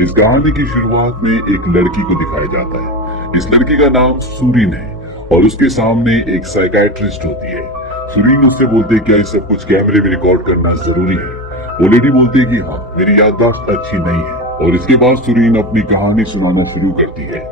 इस कहानी की शुरुआत में एक लड़की को दिखाया जाता है। इस लड़की का नाम सुरीन है और उसके सामने एक साइकियाट्रिस्ट होती है। सुरीन उससे बोलते है क्या ये सब कुछ कैमरे में रिकॉर्ड करना जरूरी है। वो लेडी बोलती है कि हाँ, मेरी याददाश्त अच्छी नहीं है। और इसके बाद सुरीन अपनी कहानी सुनाना शुरू करती है।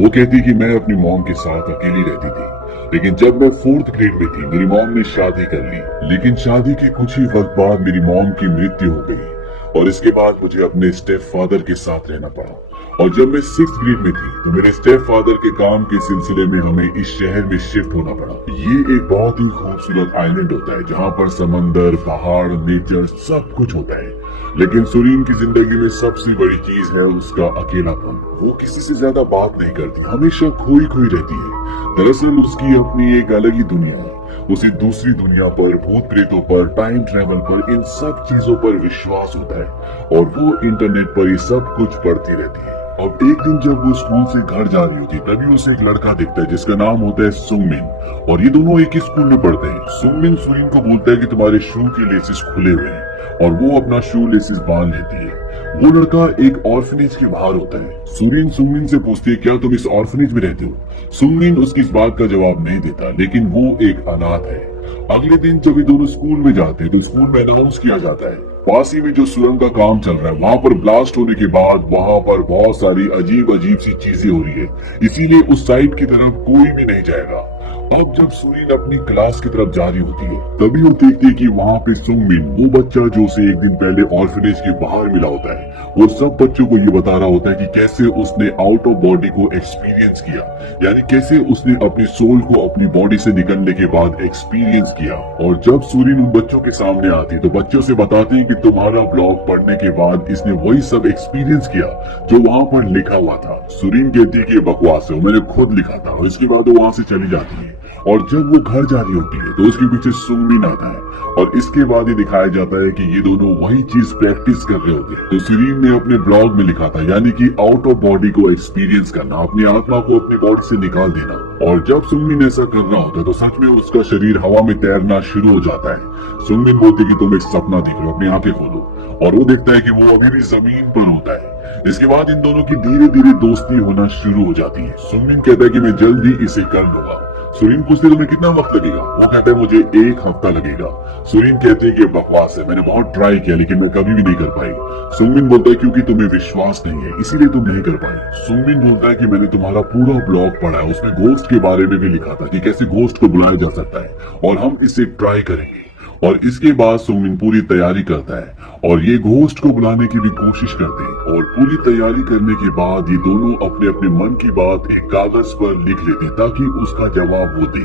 वो कहती है कि मैं अपनी मॉम के साथ अकेली रहती थी, लेकिन जब मैं 4th ग्रेड में थी मेरी मॉम ने शादी कर ली। लेकिन शादी के कुछ ही वक्त बाद मेरी मॉम की मृत्यु हो गई और इसके बाद मुझे अपने स्टेप फादर के साथ रहना पड़ा। और जब मैं 6th ग्रेड में थी तो मेरे स्टेप फादर के काम के सिलसिले में हमें इस शहर में शिफ्ट होना पड़ा। ये एक बहुत ही खूबसूरत आइलैंड होता है जहाँ पर समंदर, पहाड़, नेचर सब कुछ होता है। लेकिन सुरीन की जिंदगी में सबसे बड़ी चीज है उसका अकेलापन। वो किसी से ज्यादा बात नहीं करती, हमेशा खोई खोई रहती है। दरअसल उसकी अपनी एक अलग ही दुनिया है। उसे दूसरी दुनिया पर, भूत प्रेतों पर, टाइम ट्रेवल पर, इन सब चीजों पर विश्वास होता है और वो इंटरनेट पर ये सब कुछ पढ़ती रहती है। और एक दिन जब वो स्कूल से घर जा रही होती तभी उसे एक लड़का दिखता है जिसका नाम होता है सुंगमिन और ये दोनों एक ही स्कूल में पढ़ते हैं। सुंगमिन सुरीन को बोलता है कि तुम्हारे शू के लेसेस खुले हुए हैं और वो अपना शू लेसेस बांध लेती है। वो लड़का एक ऑर्फनेज के बाहर होता है। सुरीन सुंगमिन से पूछती है क्या तुम इस ऑर्फनेज में रहते हो। सुंगमिन उसकी इस बात का जवाब नहीं देता, लेकिन वो एक अनाथ है। अगले दिन जब ये दोनों स्कूल में जाते हैं तो स्कूल में अनाउंस किया जाता है पास ही में जो सुरंग का काम चल रहा है वहाँ पर ब्लास्ट होने के बाद वहाँ पर बहुत सारी अजीब अजीब सी चीजें हो रही है, इसीलिए उस साइड की तरफ कोई भी नहीं जाएगा। अब जब सुरीन अपनी क्लास की तरफ जा रही होती है तभी वो देखती है कि वहाँ पे सुंगमिन, वो बच्चा जो उसे एक दिन पहले ऑर्फनेज के बाहर मिला होता है, वो सब बच्चों को ये बता रहा होता है कि कैसे उसने आउट ऑफ बॉडी को एक्सपीरियंस किया, यानी कैसे उसने अपनी सोल को अपनी बॉडी से निकलने के बाद एक्सपीरियंस किया। और जब सुरीन उन बच्चों के सामने आती तो बच्चों से बताती है कि तुम्हारा ब्लॉग पढ़ने के बाद इसने वही सब एक्सपीरियंस किया जो वहाँ पर लिखा हुआ था। सुरीन कहती है कि ये बकवास है, मैंने खुद लिखा था। और इसके बाद वो वहाँ से चली जाती है और जब वो घर जा रही होती है तो उसके पीछे सुंगमिन आता है और इसके बाद ये दिखाया जाता है कि ये दोनों वही चीज प्रैक्टिस कर रहे होते हैं तो सुरीन ने अपने ब्लॉग में लिखा था, यानी कि आउट ऑफ बॉडी को एक्सपीरियंस करना, अपनी आत्मा को अपनी बॉडी से निकाल देना। और जब सुंगमिन ऐसा कर रहा होता है तो सच में उसका शरीर हवा में तैरना शुरू हो जाता है। सुंगमिन बोलती है कि तुम एक सपना देख रहे हो, अपनी आंखें खोलो। और वो देखता है कि वो अभी भी जमीन पर होता है। इसके बाद इन दोनों की धीरे धीरे दोस्ती होना शुरू हो जाती है। सुंगमिन कहता है कि मैं जल्द ही इसे कर लूंगा। सुरीन पूछती है तुम्हें कितना वक्त लगेगा। वो कहता है मुझे 1 हफ्ता लगेगा। सुरीन कहती है कि बकवास है, मैंने बहुत ट्राई किया लेकिन मैं कभी भी नहीं कर पाई। सुंगमिन बोलता है क्योंकि तुम्हें विश्वास नहीं है इसीलिए तुम नहीं कर पाई। सुंगमिन बोलता है कि मैंने तुम्हारा पूरा ब्लॉग पढ़ा है, उसमें घोस्ट के बारे में भी लिखा था कि कैसे घोस्ट को बुलाया जा सकता है और हम इसे ट्राई करेंगे। और इसके बाद सुंगमिन पूरी तैयारी करता है और ये घोस्ट को बुलाने की भी कोशिश करते हैं। और पूरी तैयारी करने के बाद ये दोनों अपने अपने मन की बात एक कागज पर लिख लेते ताकि उसका जवाब वो दे।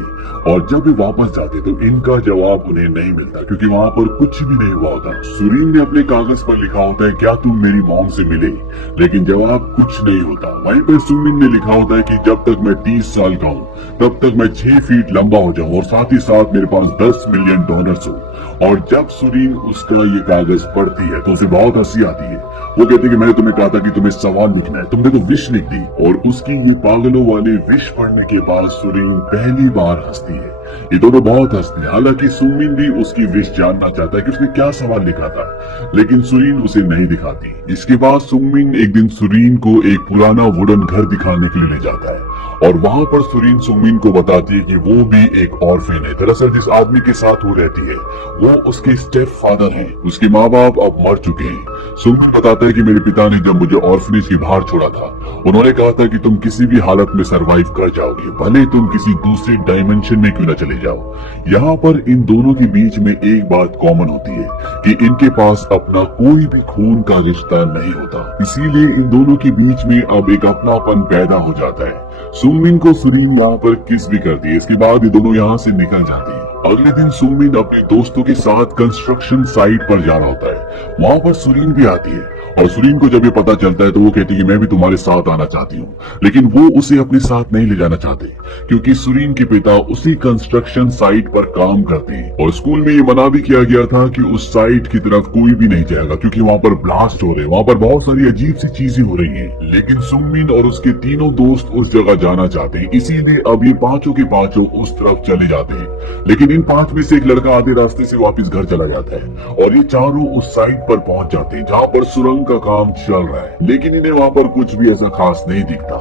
और जब वे वापस जाते तो इनका जवाब उन्हें नहीं मिलता क्योंकि वहाँ पर कुछ भी नहीं हुआ होता। सुरीन ने अपने कागज पर लिखा होता है क्या तुम मेरी मॉम से मिले, लेकिन जवाब कुछ नहीं होता। वहीं पर सुरीन ने लिखा होता है कि जब तक मैं 30 साल का हूँ तब तक मैं 6 फीट लंबा हो जाऊं और साथ ही साथ मेरे पास 10 मिलियन डॉलर्स हो। और जब सुरीन उसका ये कागज पढ़ती है तो उसे बहुत हंसी आती है। वो कहती है कि मैंने तुम्हें कहा था कि तुम्हें सवाल लिखना है, तुमने तो विश लिख दी। और उसकी ये पागलों वाली विश पढ़ने के बाद सुरीन पहली बार हंसती है। ये दोनों बहुत हंसते हैं। हालांकि सुंगमिन भी उसकी विश जानना चाहता है कि उसने क्या सवाल लिखा था, लेकिन सुरीन उसे नहीं दिखाती। इसके बाद सुंगमिन एक दिन सुरीन को एक पुराना वुडन घर दिखाने के लिए ले जाता है और वहाँ पर सुरीन सुंगमिन को बताती है कि वो भी एक ऑर्फन है। दरअसल जिस आदमी के साथ वो रहती है वो उसके स्टेप फादर हैं। उसके माँ बाप अब मर चुके हैं। सुंगमिन बताता है कि मेरे पिता ने जब मुझे ऑर्फनेज के बाहर छोड़ा था उन्होंने कहा था कि तुम किसी भी हालत में सरवाइव कर जाओगे, भले तुम किसी दूसरे डायमेंशन में क्यों न चले जाओ। यहाँ पर इन दोनों के बीच में एक बात कॉमन होती है कि इनके पास अपना कोई भी खून का रिश्ता नहीं होता, इसीलिए इन दोनों के बीच में अब एक अपनापन पैदा हो जाता है। सुंगमिन को सुरीन यहाँ पर किस भी करती है। इसके बाद ये दोनों यहाँ से निकल जाते हैं। अगले दिन सुंगमिन अपने दोस्तों के साथ कंस्ट्रक्शन साइट पर जा रहा होता है। वहाँ पर सुरीन भी आती है और सुरीन को जब ये पता चलता है तो वो कहती है कि मैं भी तुम्हारे साथ आना चाहती हूँ, लेकिन वो उसे अपने साथ नहीं ले जाना चाहते क्योंकि सुरीन के पिता उसी कंस्ट्रक्शन साइट पर काम करते हैं और स्कूल में ये मना भी किया गया था कि उस साइट की तरफ कोई भी नहीं जाएगा क्योंकि वहाँ पर ब्लास्ट हो रहे हैं, वहाँ पर बहुत सारी अजीब सी चीजें हो रही है। लेकिन सुंगमिन और उसके तीनों दोस्त उस जगह जाना चाहते हैं, इसीलिए अब ये पांचों के पांचों उस तरफ चले जाते हैं। लेकिन इन 5 में से एक लड़का आधे रास्ते से वापस घर चला जाता है और ये चारों उस साइट पर पहुंच जाते हैं जहाँ पर सुरंग का काम चल रहा है, लेकिन इन्हें वहाँ पर कुछ भी ऐसा खास नहीं दिखता।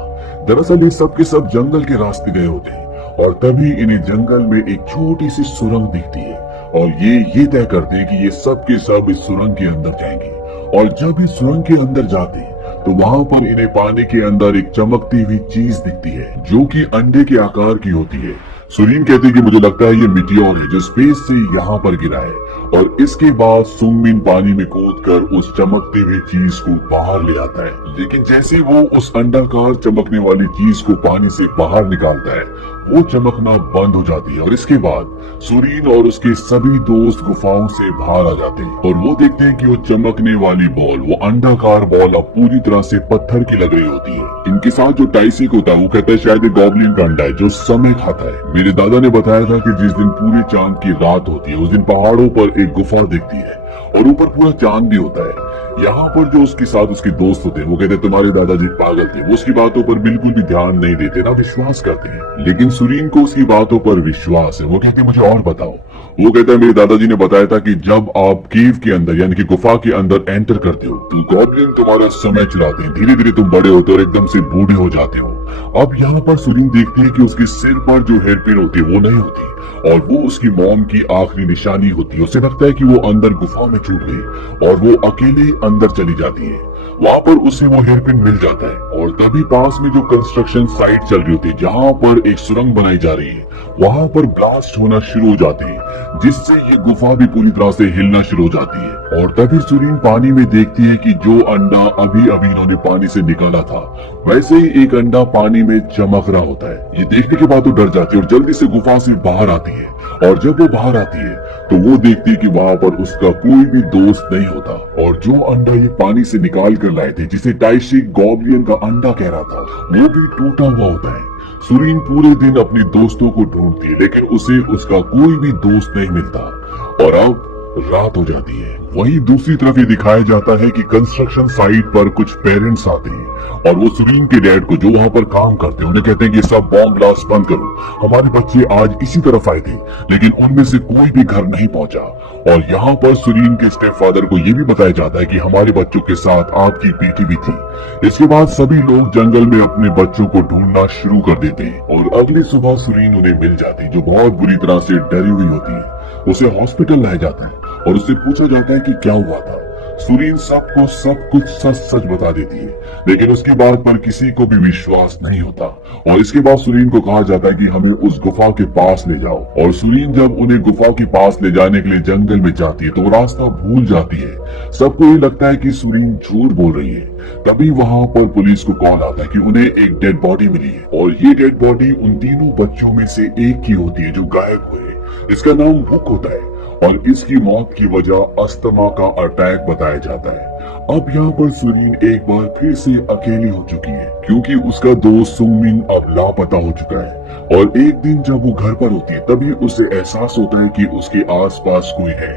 दरअसल ये सब के सब जंगल के रास्ते गए होते हैं और तभी इन्हें जंगल में एक छोटी सी सुरंग दिखती है और ये तय करते हैं कि ये सब के सब इस सुरंग के अंदर जाएंगे। और जब इस सुरंग के अंदर जाते हैं तो वहाँ पर इन्हें पानी के अंदर एक चमकती हुई चीज दिखती है जो कि अंडे के आकार की होती है। सुरीन कहती है कि मुझे लगता है ये मिटियोर है जो स्पेस से यहाँ पर गिरा है। और इसके बाद सुंगमिन पानी में कूदकर उस चमकती हुई चीज को बाहर ले आता है, लेकिन जैसे वो उस अंडाकार चमकने वाली चीज को पानी से बाहर निकालता है वो चमकना बंद हो जाती है। और इसके बाद सुरीन और उसके सभी दोस्त गुफाओं से बाहर आ जाते हैं और वो देखते हैं कि वो चमकने वाली बॉल, वो अंडाकार बॉल अब पूरी तरह से पत्थर की लग रही होती है। इनके साथ जो टाइसिक होता है वो कहता है शायद गॉब्लिन का अंडा है जो समय खाता है। मेरे दादा ने बताया था कि जिस दिन पूरे चांद की रात होती है उस दिन पहाड़ों पर एक गुफा दिखती है और ऊपर पूरा चांद भी होता है। यहाँ पर जो उसके साथ उसके दोस्त होते हैं वो कहते हैं तुम्हारे दादाजी पागल थे, वो उसकी बातों पर बिल्कुल भी ध्यान नहीं देते, ना विश्वास करते हैं। लेकिन सुरीन को उसकी बातों पर विश्वास है। वो कहते हैं मुझे और बताओ। वो कहता है मेरे दादाजी ने बताया था कि जब आप केव के अंदर यानी कि गुफा के अंदर एंटर करते हो तो गॉब्लिन तुम्हारा समय चुराते हैं, धीरे धीरे तुम बड़े होते हो और एकदम से बूढ़े हो जाते हो। अब यहाँ पर सुरीन देखती है कि उसके सिर पर जो हेयरपिन होती है वो नहीं होती और वो उसकी मॉम की आखिरी निशानी होती है। उसे लगता है कि वो अंदर गुफा में छूट गई और वो अकेले अंदर चली जाती है। वहाँ पर उसे वो हेयरपिन मिल जाता है और तभी पास में जो कंस्ट्रक्शन साइट चल रही होती है जहाँ पर एक सुरंग बनाई जा रही है वहाँ पर ब्लास्ट होना शुरू हो जाते हैं जिससे ये गुफा भी पूरी तरह से हिलना शुरू हो जाती है। और तभी सुरीन पानी में देखती है कि जो अंडा अभी अभी इन्होंने पानी से निकाला था वैसे ही एक अंडा पानी में चमक रहा होता है। ये देखने के बाद वो डर जाती है और जल्दी से गुफा से बाहर आती है। और जब वो बाहर आती है तो वो देखती है कि वहाँ पर उसका कोई भी दोस्त नहीं होता और जो अंडा ये पानी से निकाल कर लाए थे जिसे टाइसिक गॉब्लिन का अंडा कह रहा था वो भी टूटा हुआ होता है। सुरीन पूरे दिन अपने दोस्तों को ढूंढती है लेकिन उसे उसका कोई भी दोस्त नहीं मिलता और अब रात हो जाती है। वहीं दूसरी तरफ ये दिखाया जाता है कि कंस्ट्रक्शन साइट पर कुछ पेरेंट्स आते हैं और वो सुरीन के डैड को जो वहाँ पर काम करते हैं उन्हें कहते हैं कि सब बॉम्ब ब्लास्ट बंद करो, हमारे बच्चे आज इसी तरफ आए थे लेकिन उनमें से कोई भी घर नहीं पहुंचा। और यहाँ पर सुरीन के स्टेप फादर को ये भी बताया जाता है कि हमारे बच्चों के साथ आपकी बेटी भी थी। इसके बाद सभी लोग जंगल में अपने बच्चों को ढूंढना शुरू कर देते हैं और अगली सुबह सुरीन उन्हें मिल जाती है जो बहुत बुरी तरह से डरी हुई होती है। उसे हॉस्पिटल लाया जाता है और उससे पूछा जाता है कि क्या हुआ था। सुरीन सबको सब कुछ सच सच बता देती है लेकिन उसकी बात पर किसी को भी विश्वास नहीं होता। और इसके बाद सुरीन को कहा जाता है कि हमें उस गुफा के पास ले जाओ। और सुरीन जब उन्हें गुफा के पास ले जाने के लिए जंगल में जाती है तो वो रास्ता भूल जाती है। सबको ये लगता है कि सुरीन झूठ बोल रही है। तभी वहाँ पर पुलिस को कॉल आता है कि उन्हें एक डेड बॉडी मिली है और ये डेड बॉडी उन तीनों बच्चों में से एक की होती है जो गायब हुए। इसका नाम हुक होता है और इसकी मौत की वजह अस्थमा का अटैक बताया जाता है। अब यहाँ पर सुरीन एक बार फिर से अकेली हो चुकी है क्योंकि उसका दोस्त सुंगमिन अब लापता हो चुका है। और एक दिन जब वो घर पर होती है तभी उसे एहसास होता है कि उसके आसपास कोई है।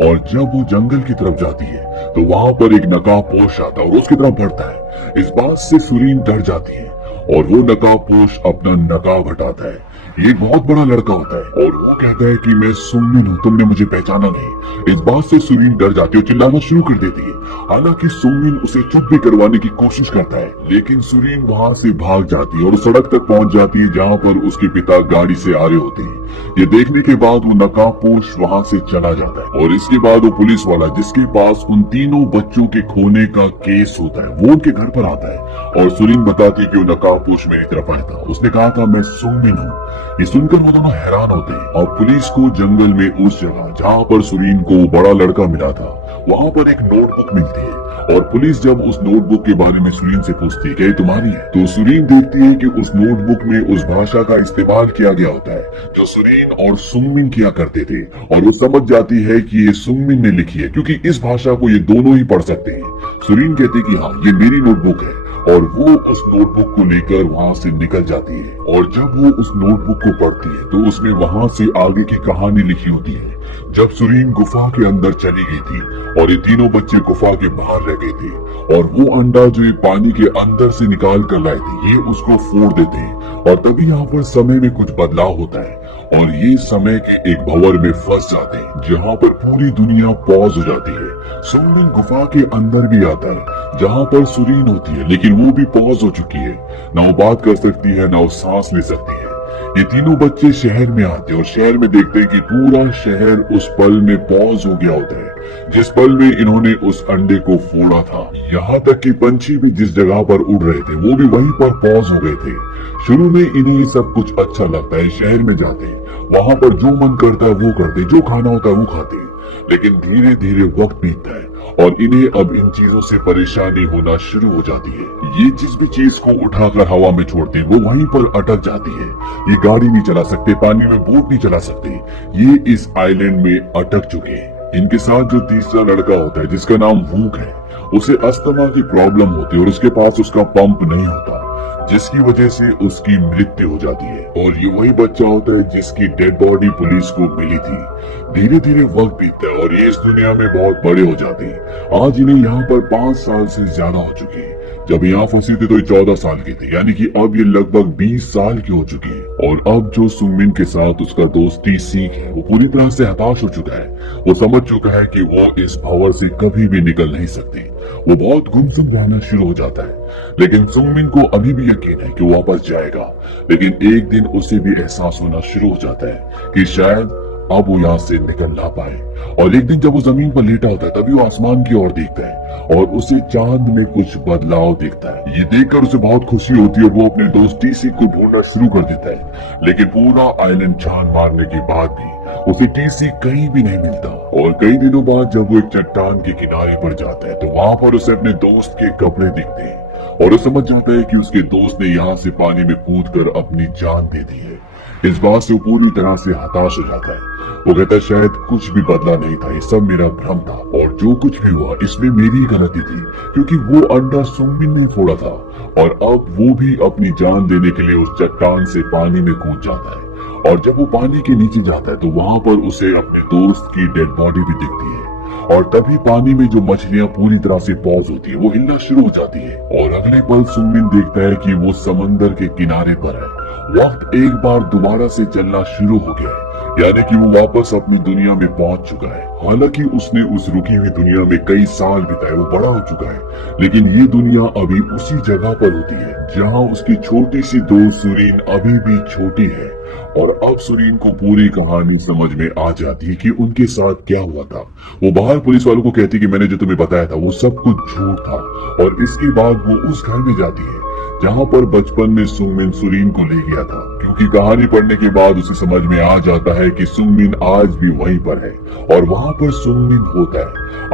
और जब वो जंगल की तरफ जाती है तो वहाँ पर एक नकाबपोश आता है और उसकी तरफ बढ़ता है। इस बात से सुरीन डर जाती है और वो नकाबपोश अपना नकाब हटाता है। ये एक बहुत बड़ा लड़का होता है और वो कहता है कि मैं सुंगमिन हूँ, तुमने मुझे पहचाना नहीं। इस बात से सुरीन डर जाती है और चिल्लाना शुरू कर देती है। हालांकि सुंगमिन उसे चुप भी करवाने की कोशिश करता है लेकिन सुरीन वहाँ से भाग जाती है और सड़क तक पहुँच जाती है जहाँ पर उसके पिता गाड़ी से आ रहे होते हैं। ये देखने के बाद वो नकाबपोश वहाँ से चला जाता है और इसके बाद वो पुलिस वाला जिसके पास उन तीनों बच्चों के खोने का केस होता है वो उनके घर पर आता है। और सुरीन बताती है कि वो नकाबपोश मेरी तरफ आया था, उसने कहा था मैं सुंगमिन हूँ। ये सुनकर वो दोनों हैरान होते हैं और पुलिस को जंगल में उस जगह जहाँ पर सुरीन को बड़ा लड़का मिला था वहाँ पर एक नोटबुक मिलती है। और पुलिस जब उस नोटबुक के बारे में सुरीन से पूछती है कि ये तुम्हारी है तो सुरीन देखती है कि उस नोटबुक में उस भाषा का इस्तेमाल किया गया होता है जो सुरीन और सुंगमिन किया करते थे। और वो समझ जाती है कि ये सुंगमिन ने लिखी है क्योंकि इस भाषा को ये दोनों ही पढ़ सकते हैं। सुरीन कहती है कि हाँ ये मेरी नोटबुक है और वो उस नोटबुक को लेकर वहाँ से निकल जाती है। और जब वो उस नोटबुक को पढ़ती है तो उसमें वहाँ से आगे की कहानी लिखी होती है जब सुरीन गुफा के अंदर चली गई थी और ये तीनों बच्चे गुफा के बाहर रह गए थे और वो अंडा जो ये पानी के अंदर से निकाल कर लाए थे ये उसको फोड़ देते हैं और तभी यहाँ पर समय में कुछ बदलाव होता है और ये समय के एक भंवर में फंस जाते हैं जहाँ पर पूरी दुनिया पॉज हो जाती है। सुंगमिन गुफा के अंदर भी आता है जहाँ पर सुरीन होती है लेकिन वो भी पॉज हो चुकी है, ना वो बात कर सकती है ना वो सांस ले सकती है। ये तीनों बच्चे शहर में आते हैं और शहर में देखते हैं कि पूरा शहर उस पल में पॉज हो गया होता है जिस पल में इन्होंने उस अंडे को फोड़ा था। यहाँ तक कि पंछी भी जिस जगह पर उड़ रहे थे वो भी वहीं पर पॉज हो गए थे। शुरू में इन्हें ये सब कुछ अच्छा लगता है, शहर में जाते हैं, वहाँ पर जो मन करता है वो करते, जो खाना होता है वो खाते, लेकिन धीरे धीरे वक्त बीतता है और इन्हें अब इन चीजों से परेशानी होना शुरू हो जाती है। ये जिस भी चीज को उठाकर हवा में छोड़ते हैं वो वहीं पर अटक जाती है। ये गाड़ी नहीं चला सकते, पानी में बोट नहीं चला सकते, ये इस आइलैंड में अटक चुके हैं। इनके साथ जो तीसरा लड़का होता है जिसका नाम वूक है, उसे अस्थमा की प्रॉब्लम होती है और उसके पास उसका पंप नहीं होता जिसकी वजह से उसकी मृत्यु हो जाती है और ये वही बच्चा होता है जिसकी डेड बॉडी पुलिस को मिली थी। धीरे धीरे वक्त बीतता है और ये इस दुनिया में बहुत बड़े हो जाते हैं। आज इन्हें यहाँ पर 5 साल से ज्यादा हो चुके हैं। जब यहाँ फंसे थे तो ये 14 साल के थे, यानी कि अब ये लगभग 20 साल के हो चुके हैं। और अब जो सुंगमिन के साथ उसका दोस्त टी-सीक है वो पूरी तरह से हताश हो चुका है। वो समझ चुका है कि वो इस भंवर से कभी भी निकल नहीं सकते। वो बहुत गुमसुम रहना शुरू हो जाता है, लेकिन सुंगमिन को अभी भी यकीन है कि वो वापस जाएगा। लेकिन एक दिन उसे भी एहसास होना शुरू हो जाता है कि शायद अब वो यहाँ से निकल ना पाए। और एक दिन जब वो जमीन पर लेटा होता है तभी वो आसमान की ओर देखता है और उसे चांद में कुछ बदलाव दिखता है। ये देखकर उसे बहुत खुशी होती है और वो अपने दोस्त टी-सीक को ढूंढना शुरू कर देता है। लेकिन पूरा आइलैंड छान मारने के बाद भी उसे टी-सीक कहीं भी नहीं मिलता। और कई दिनों बाद जब वो एक चट्टान के किनारे पर जाता है तो वहाँ पर उसे अपने दोस्त के कपड़े दिखते हैं और वो समझ जाता है कि उसके दोस्त ने यहाँ से पानी में कूदकर अपनी जान दे दी है। इस बात से वो पूरी तरह से हताश हो जाता है। वो कहता है शायद कुछ भी बदला नहीं था, ये सब मेरा भ्रम था और जो कुछ भी हुआ इसमें मेरी गलती थी क्योंकि वो अंडा सुंगमिन ने फोड़ा था। और अब वो भी अपनी जान देने के लिए उस चट्टान से पानी में कूद जाता है और जब वो पानी के नीचे जाता है तो वहां पर उसे अपने दोस्त की डेड बॉडी भी दिखती है। और तभी पानी में जो मछलियां पूरी तरह से पॉज होती है वो हिलना शुरू हो जाती है और अगले पल सुंगमिन देखता है कि वो समंदर के किनारे पर है। वक्त एक बार दोबारा से चलना शुरू हो गया है, यानी कि वो वापस अपनी दुनिया में पहुंच चुका है। हालांकि उसने उस रुकी हुई दुनिया में कई साल बिताए, वो बड़ा हो चुका है, लेकिन ये दुनिया अभी उसी जगह पर होती है जहां उसकी छोटी सी दोस्त सुरीन अभी भी छोटी है। और अब सुरीन को पूरी कहानी समझ में आ जाती है कि उनके साथ क्या हुआ था। वो बाहर पुलिस वालों को कहती कि मैंने जो तुम्हें बताया था वो सब कुछ झूठ था। और इसके बाद वो उस घर में जाती है जहाँ पर बचपन में सुंगमिन सुरीन को ले गया था, क्योंकि कहानी पढ़ने के बाद उसे समझ में आ जाता है कि सुंगमिन आज भी वहीं पर है और वहाँ पर सुंगमिन होता है।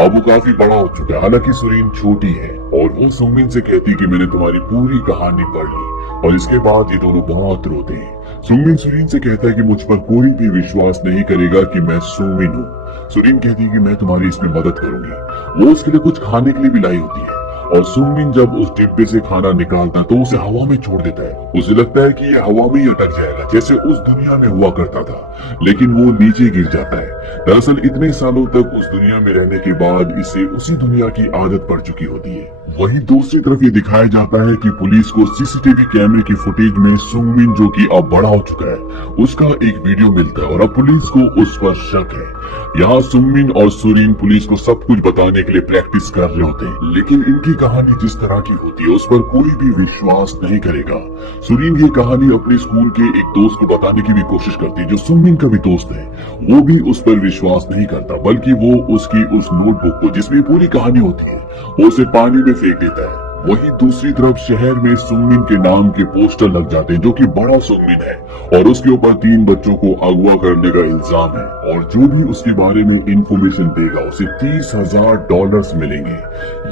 अब वो काफी बड़ा हो चुका है, हालांकि सुरीन छोटी है और वो सुंगमिन से कहती कि मैंने तुम्हारी पूरी कहानी पढ़ ली। और इसके बाद ये दोनों बहुत रोते हैं। सुंगमिन सुरीन से कहता है कि मुझ पर कोई भी विश्वास नहीं करेगा कि मैं सुंगमिन हूँ। सुरीन कहती है कि मैं तुम्हारी इसमें मदद करूंगी। वो उसके लिए कुछ खाने के लिए भी लाई होती है और सुंगमिन जब उस डिब्बे से खाना निकालता है तो उसे हवा में छोड़ देता है। उसे लगता है कि ये हवा में ही अटक जाएगा जैसे उस दुनिया में हुआ करता था, लेकिन वो नीचे गिर जाता है। दरअसल इतने सालों तक उस दुनिया में रहने के बाद इसे उसी दुनिया की आदत पड़ चुकी होती है। वहीं दूसरी तरफ ये दिखाया जाता है कि पुलिस को सीसीटीवी कैमरे की फुटेज में सुंगमिन, जो कि अब बड़ा हो चुका है, उसका एक वीडियो मिलता है और अब पुलिस को उस पर शक है। यहाँ सुंगमिन और सुरीन पुलिस को सब कुछ बताने के लिए प्रैक्टिस कर रहे होते हैं, लेकिन इनकी कहानी जिस तरह की होती है उस पर कोई भी विश्वास नहीं करेगा। सुरीन ये कहानी अपने स्कूल के एक दोस्त को बताने की भी कोशिश करती है जो सुंगमिन का भी दोस्त है। वो भी उस पर विश्वास नहीं करता, बल्कि वो उसकी उस नोटबुक को जिसमें पूरी कहानी होती है वो उसे पानी में फेंक देता है। वहीं दूसरी तरफ शहर में सुंगमिन के नाम के पोस्टर लग जाते हैं जो कि बड़ा सुंगमिन है और उसके ऊपर 3 बच्चों को अगवा करने का इल्जाम है और जो भी उसके बारे में इंफॉर्मेशन देगा उसे $30,000 मिलेंगे।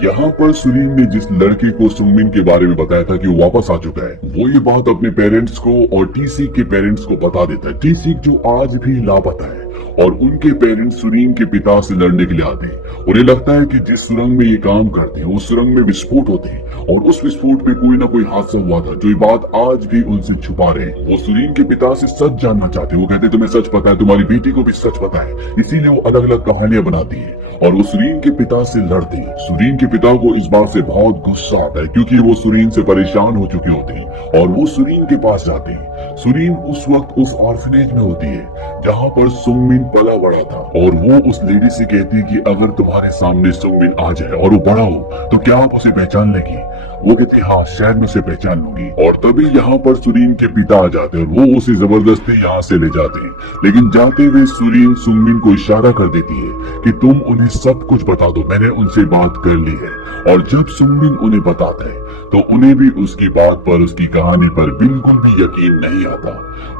यहाँ पर सुरीन ने जिस लड़के को सुंगमिन के बारे में बताया था कि वो वापस आ चुका है, वो ये बात अपने पेरेंट्स को और टी-सीक के पेरेंट्स को बता देता है। टी-सीक जो आज भी लापता है और उनके पेरेंट्स सुरीन के पिता से लड़ने के लिए आते हैं। उन्हें लगता है कि जिस सुरंग में ये काम करते हैं उस सुरंग में विस्फोट होते हैं और उस विस्फोट पे कोई ना कोई हादसा हुआ था जो ये बात आज भी उनसे छुपा रहे हैं। वो सुरीन के पिता से सच जानना चाहते हैं। वो कहते हैं तुम्हें सच पता है, तुम्हारी बेटी को भी सच पता है, इसीलिए वो अलग अलग कहानियां बनाती है और वो सुरीन के पिता से लड़ते हैं। सुरीन के पिता को इस बात से बहुत गुस्सा आता है क्योंकि वो सुरीन से परेशान हो चुके होते हैं और वो सुरीन के पास जाते हैं। सुरीन उस वक्त उस ऑर्फनेज में होती है जहाँ पर सुंगमिन पला बड़ा था और वो उस लेडी से कहती है कि अगर तुम्हारे सामने सुंगमिन आ जाए और वो बड़ा हो तो क्या आप उसे पहचान लेगी? वो कहती हाँ शायद मैं उसे पहचान लूंगी। और तभी यहाँ पर सुरीन के पिता आ जाते हैं और वो उसे जबरदस्ती यहाँ से ले जाते हैं। लेकिन जाते हुए सुरीन सुंगमिन को इशारा कर देती है कि तुम उन्हें सब कुछ बता दो, मैंने उनसे बात कर ली है। और जब सुंगमिन उन्हें बताता है तो उन्हें भी उसकी बात पर, उसकी कहानी पर बिल्कुल भी यकीन नहीं आता।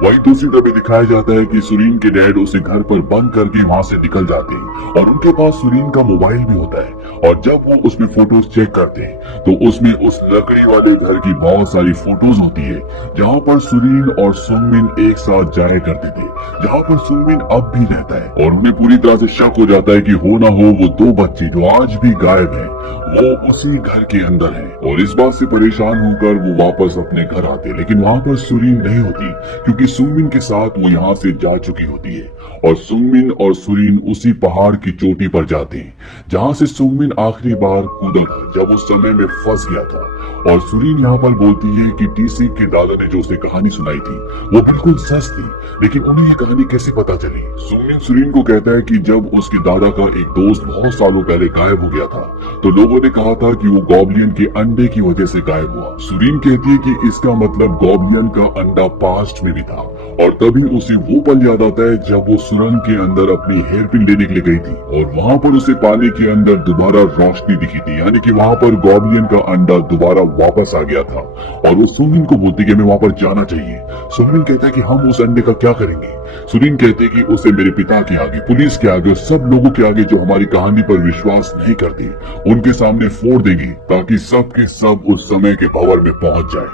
वहीं दूसरी तरफ दिखाया जाता है कि सुरीन के डैड उसे घर पर बंद करके वहां से निकल जाते हैं और उनके पास सुरीन का मोबाइल भी होता है। और जब वो उसमें फोटोज चेक करते हैं तो उसमें उस लकड़ी वाले घर की बहुत सारी फोटोज होती है जहाँ पर सुरीन और सुंगमिन एक साथ जाया करते थे, जहाँ पर सुंगमिन अब भी रहता है। और उन्हें पूरी तरह से शक हो जाता है कि हो ना हो वो दो बच्चे जो आज भी गायब हैं वो उसी घर के अंदर हैं। और इस बात से परेशान होकर वो वापस अपने घर आते हैं, लेकिन वहाँ पर सुरीन नहीं होती क्योंकि सुंगमिन के साथ वो यहाँ से जा चुकी होती है। और सुंगमिन और सुरीन उसी पहाड़ की चोटी पर जाते हैं जहाँ से सुंगमिन आखिरी बार कूदा था जब उस समय में फंस गया था। और सुरीन यहाँ पर बोलती है कि टीसी के दादा ने जो उसे कहानी सुनाई थी वो बिल्कुल सच थी, लेकिन उन्हें ये कहानी कैसे पता चली? सुंगमिन सुरीन को कहता है कि जब उसके दादा का एक दोस्त बहुत सालों पहले गायब हो गया था तो लोगों ने कहा था कि वो गॉब्लियन के अंडे की वजह से गायब हुआ। सुरीन कहती है कि इसका मतलब गॉब्लियन का अंडा पास्ट में भी था। और तभी उसे वो पल याद आता है जब वो सुरंग के अंदर अपनी हेयर पिन लेने के लिए गई थी और वहाँ पर उसे पानी के अंदर दोबारा रोशनी दिखी थी, यानी कि वहाँ पर गॉब्लियन का अंडा दोबारा वापस आ गया था। और वो सुरीन को बोलती कि हमें वहाँ पर जाना चाहिए। सुरीन कहता है कि हम उस अंडे का क्या करेंगे? सुरीन कहते हैं कि उसे मेरे पिता के आगे, पुलिस के आगे, सब लोगों के आगे जो हमारी कहानी पर विश्वास नहीं करते उनके सामने फोड़ देंगे ताकि सब के सब उस समय के भंवर में पहुंच जाए।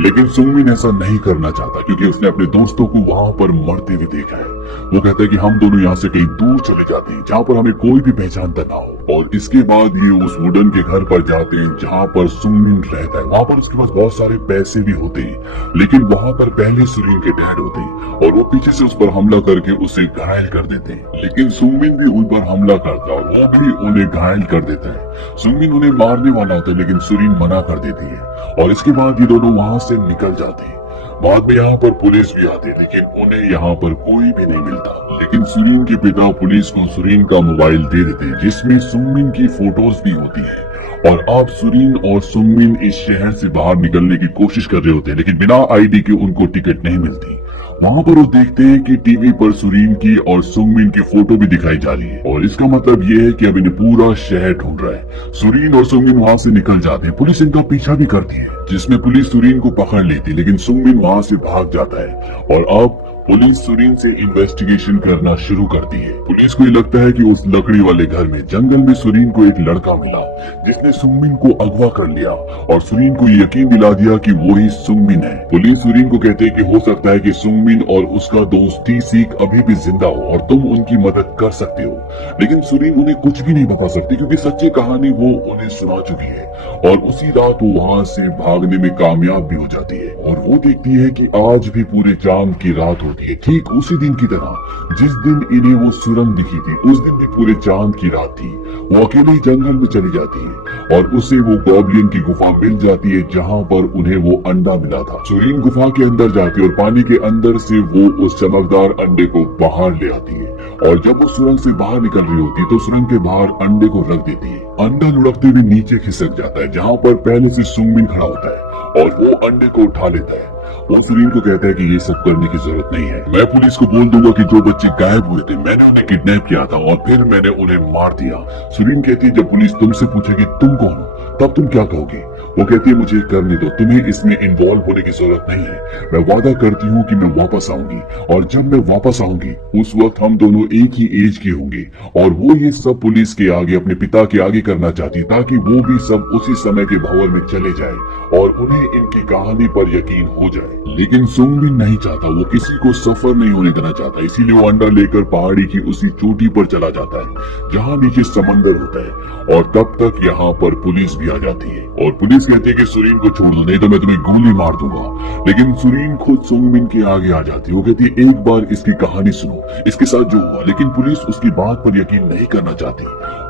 लेकिन सुंगमिन ऐसा नहीं करना चाहता क्योंकि उसने अपने दोस्तों को वहां पर मरते हुए देखा है। वो कहता है कि हम दोनों यहाँ से कहीं दूर चले जाते हैं जहाँ पर हमें कोई भी पहचानता ना हो। और इसके बाद ये उस वुडन के घर पर जाते हैं जहाँ पर सुंगमिन रहता है। वहाँ पर उसके पास बहुत सारे पैसे भी होते हैं, लेकिन वहाँ पर पहले सुरीन के डैड होते हैं और वो पीछे से उस पर हमला करके उसे घायल कर देते हैं। लेकिन सुंगमिन भी उन पर हमला करता है और वो भी उन्हें घायल कर देता है। सुंगमिन उन्हें मारने वाला होता है लेकिन सुरीन मना कर देती है और इसके बाद ये दोनों वहाँ से निकल जाते हैं। बाद में यहाँ पर पुलिस भी आती है लेकिन उन्हें यहाँ पर कोई भी नहीं मिलता। लेकिन सुरीन के पिता पुलिस को सुरीन का मोबाइल दे देते हैं जिसमें सुंगमिन की फोटोज भी होती है। और अब सुरीन और सुंगमिन इस शहर से बाहर निकलने की कोशिश कर रहे होते हैं लेकिन बिना आईडी के उनको टिकट नहीं मिलती। वहाँ पर वो देखते हैं कि टीवी पर सुरीन की और सुंगमिन की फोटो भी दिखाई जा रही है और इसका मतलब ये है कि अब इन्हें पूरा शहर ढूंढ रहा है। सुरीन और सुंगमिन वहाँ से निकल जाते हैं। पुलिस इनका पीछा भी करती है जिसमें पुलिस सुरीन को पकड़ लेती है लेकिन सुंगमिन वहाँ से भाग जाता है। और अब पुलिस सुरीन से इन्वेस्टिगेशन करना शुरू करती है। पुलिस को ये लगता है कि उस लकड़ी वाले घर में जंगल में सुरीन को एक लड़का मिला जिसने सुंगमिन को अगवा कर लिया और सुरीन को यकीन दिला दिया कि वो ही सुंगमिन है। पुलिस सुरीन को कहते हैं कि हो सकता है कि सुंगमिन और उसका दोस्त टी-सीक अभी भी जिंदा हो और तुम उनकी मदद कर सकते हो। लेकिन सुरीन उन्हें कुछ भी नहीं बता सकती क्योंकि सच्ची कहानी वो उन्हें सुना चुकी है। और उसी रात वो वहाँ से भागने में कामयाब भी हो जाती है और वो देखती है कि आज भी पूरे चांद की रात होती है, ठीक उसी दिन की तरह जिस दिन इन्हें वो सुरंग दिखी थी। उस दिन भी पूरे चांद की रात थी। वो अकेले जंगल में चली जाती है और उसे वो गॉब्लिन की गुफा मिल जाती है जहाँ पर उन्हें वो अंडा मिला था। सुरीन गुफा के अंदर जाती है और पानी के अंदर से वो उस चमकदार अंडे को बाहर ले आती है। और जब वो सुरंग से बाहर निकल रही होती है तो सुरंग के बाहर अंडे को रख देती है। अंडा लुढ़कते हुए नीचे खिसक जाता है जहाँ पर पहले से सुंगमिन खड़ा होता है और वो अंडे को उठा लेता है। वो सुरीन को कहता है कि ये सब करने की जरूरत नहीं है, मैं पुलिस को बोल दूंगा कि जो बच्चे गायब हुए थे मैंने उन्हें किडनैप किया था और फिर मैंने उन्हें मार दिया। सुरीन कहती है जब पुलिस तुमसे पूछेगी तुम कौन हो तब तुम क्या कहोगे? वो कहती है मुझे करने दो, तुम्हें इसमें इन्वॉल्व होने की जरूरत नहीं है। मैं वादा करती हूँ कि मैं वापस आऊंगी, और जब मैं वापस आऊंगी उस वक्त हम दोनों एक ही एज के होंगे। और वो ये सब पुलिस के आगे, अपने पिता के आगे करना चाहती, ताकि वो भी सब उसी समय के भंवर में चले जाए और उन्हें इनकी कहानी पर यकीन हो जाए। लेकिन सुंगबिन नहीं चाहता, वो किसी को सफर नहीं होने देना चाहता, इसीलिए वो अंडा लेकर पहाड़ी की उसी चोटी पर चला जाता है जहाँ नीचे समंदर होता है। और तब तक यहाँ पर पुलिस भी आ जाती है और पुलिस कहती है कि सुरीन को छोड़ दो, नहीं तो मैं तुम्हें गोली मार दूंगा। लेकिन सुरीन खुद सुंगबिन के आगे आ जाती है। वो कहती है एक बार इसकी कहानी सुनो, इसके साथ जो हुआ। लेकिन पुलिस उसकी बात पर यकीन नहीं करना चाहती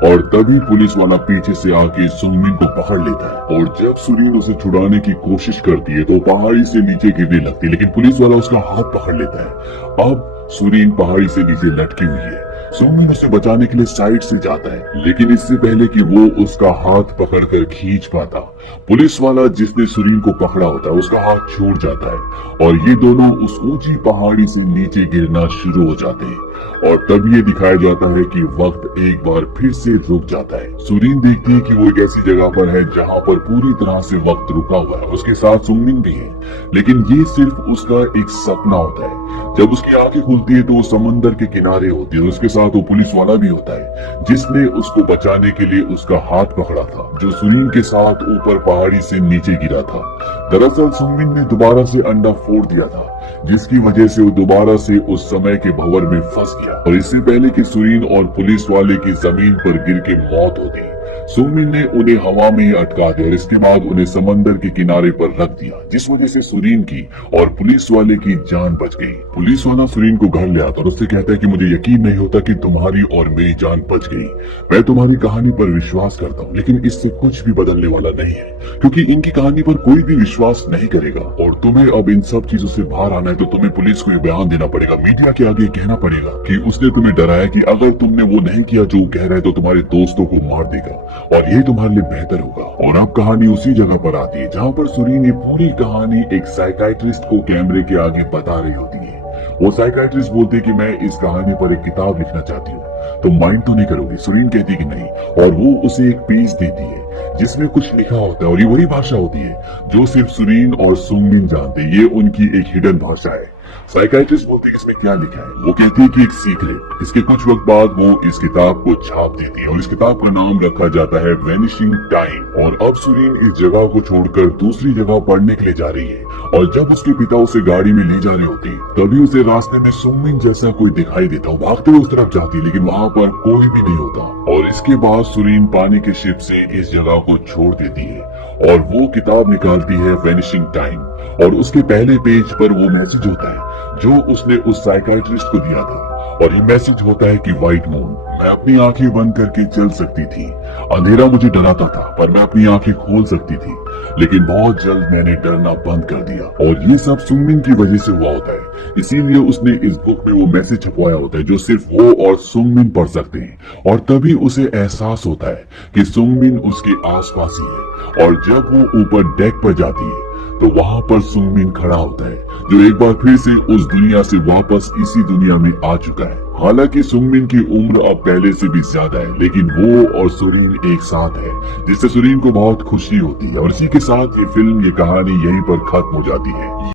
और तभी पुलिस वाला पीछे से आके सुंगबिन को पकड़ लेता है। और जब सुरीन उसे छुड़ाने की कोशिश करती है तो पहाड़ी से नीचे गिरने लगती है, लेकिन पुलिस वाला उसका हाथ पकड़ लेता है। अब सुरीन पहाड़ी से नीचे लटकी हुई है। सुंगबिन उसे बचाने के लिए साइड से जाता है, लेकिन इससे पहले कि वो उसका हाथ पकड़कर खींच पाता, पुलिस वाला जिसने सुरीन को पकड़ा होता है उसका हाथ छोड़ जाता है और ये दोनों उस ऊंची पहाड़ी से नीचे गिरना शुरू हो जाते हैं। और तब ये दिखाया जाता है कि वक्त एक बार फिर से रुक जाता है। सुरीन देखती है कि वो एक ऐसी जगह पर है जहाँ पर पूरी तरह से वक्त रुका हुआ है, उसके साथ सुंगबिन भी है। लेकिन ये सिर्फ उसका एक सपना होता है। जब उसकी आंखें खुलती है तो वो समंदर के किनारे होती है और उसके साथ वो पुलिस वाला भी होता है जिसने उसको बचाने के लिए उसका हाथ पकड़ा था, जो सुरीन के साथ ऊपर पहाड़ी से नीचे गिरा था। दरअसल सुंगबिन ने दोबारा से अंडा फोड़ दिया था, जिसकी वजह से वो दोबारा से उस समय के भंवर में फंस गया। और इससे पहले कि सुरीन और पुलिस वाले की जमीन पर गिर के मौत होती, सुंगबिन ने उन्हें हवा में ही अटका दिया और इसके बाद उन्हें समंदर के किनारे पर रख दिया, जिस वजह से सुरीन की और पुलिस वाले की जान बच गई। पुलिस वाला सुरीन को घर ले आता और उससे कहता है कि मुझे यकीन नहीं होता कि तुम्हारी और मेरी जान बच गई। मैं तुम्हारी कहानी पर विश्वास करता हूँ, लेकिन इससे कुछ भी बदलने वाला नहीं है, क्योंकि इनकी कहानी पर कोई भी विश्वास नहीं करेगा। और तुम्हें अब इन सब चीजों से बाहर आना है तो तुम्हें पुलिस को ये बयान देना पड़ेगा, मीडिया के आगे कहना पड़ेगा कि उसने तुम्हें डराया कि अगर तुमने वो नहीं किया जो कह रहा है तो तुम्हारे दोस्तों को मार देगा और ये तुम्हारे लिए बेहतर होगा। और अब कहानी उसी जगह पर आती है जहाँ पर सुरीन ये पूरी कहानी एक साइकाइट्रिस्ट को कैमरे के आगे बता रही होती है। वो साइकाइट्रिस्ट बोलते है कि मैं इस कहानी पर एक किताब लिखना चाहती हूँ, तो माइंड तो नहीं करोगी? सुरीन कहती कि नहीं, और वो उसे एक पेज देती है जिसमें कुछ लिखा होता है और ये वही भाषा होती है जो सिर्फ सुरीन और सुंगबिन जानते हैं। ये उनकी एक हिडन भाषा है। साइकाइट्रिस्ट बोलती है इसमें क्या लिखा है? वो कहती है कि एक सीक्रेट। इसके कुछ वक्त बाद वो इस किताब को छाप देती है और इस किताब का नाम रखा जाता है वेनिशिंग टाइम। और अब सुरीन इस जगह को छोड़कर दूसरी जगह पढ़ने के लिए जा रही है और जब उसके पिता उसे गाड़ी में ले जा रहे होते हैं तभी उसे रास्ते में सुंगबिन जैसा कोई दिखाई देता है। भागते हुए उस तरफ जाती है, लेकिन वहाँ पर कोई भी नहीं होता। और इसके बाद सुरीन पानी के शिप से इस जगह को छोड़ देती है और वो किताब निकालती है वेनिशिंग टाइम। और उसके पहले पेज पर वो मैसेज होता है जो उसने उस साइकाइट्रिस्ट को दिया था, और ये मैसेज होता है कि व्हाइट मून, मैं अपनी आंखें बंद करके चल सकती थी, अंधेरा मुझे डराता था पर मैं अपनी आंखें खोल सकती थी, लेकिन बहुत जल्द मैंने डरना बंद कर दिया। और ये सब सुंगबिन की वजह से हुआ होता है, इसीलिए उसने इस बुक में वो मैसेज छपवाया होता है जो सिर्फ वो और सुंगबिन पढ़ सकते हैं। और तभी उसे एहसास होता है कि सुंगबिन उसके आसपास ही है। और जब वो ऊपर डेक पर जाती है तो वहाँ पर सुंगबिन खड़ा होता है, जो एक बार फिर से उस दुनिया से वापस इसी दुनिया में आ चुका है। हालांकि सुंगबिन की उम्र अब पहले से भी ज्यादा है, लेकिन वो और सुरीन एक साथ है, जिससे सुरीन को बहुत खुशी होती है। और इसी के साथ ये फिल्म, ये कहानी यहीं पर खत्म हो जाती है।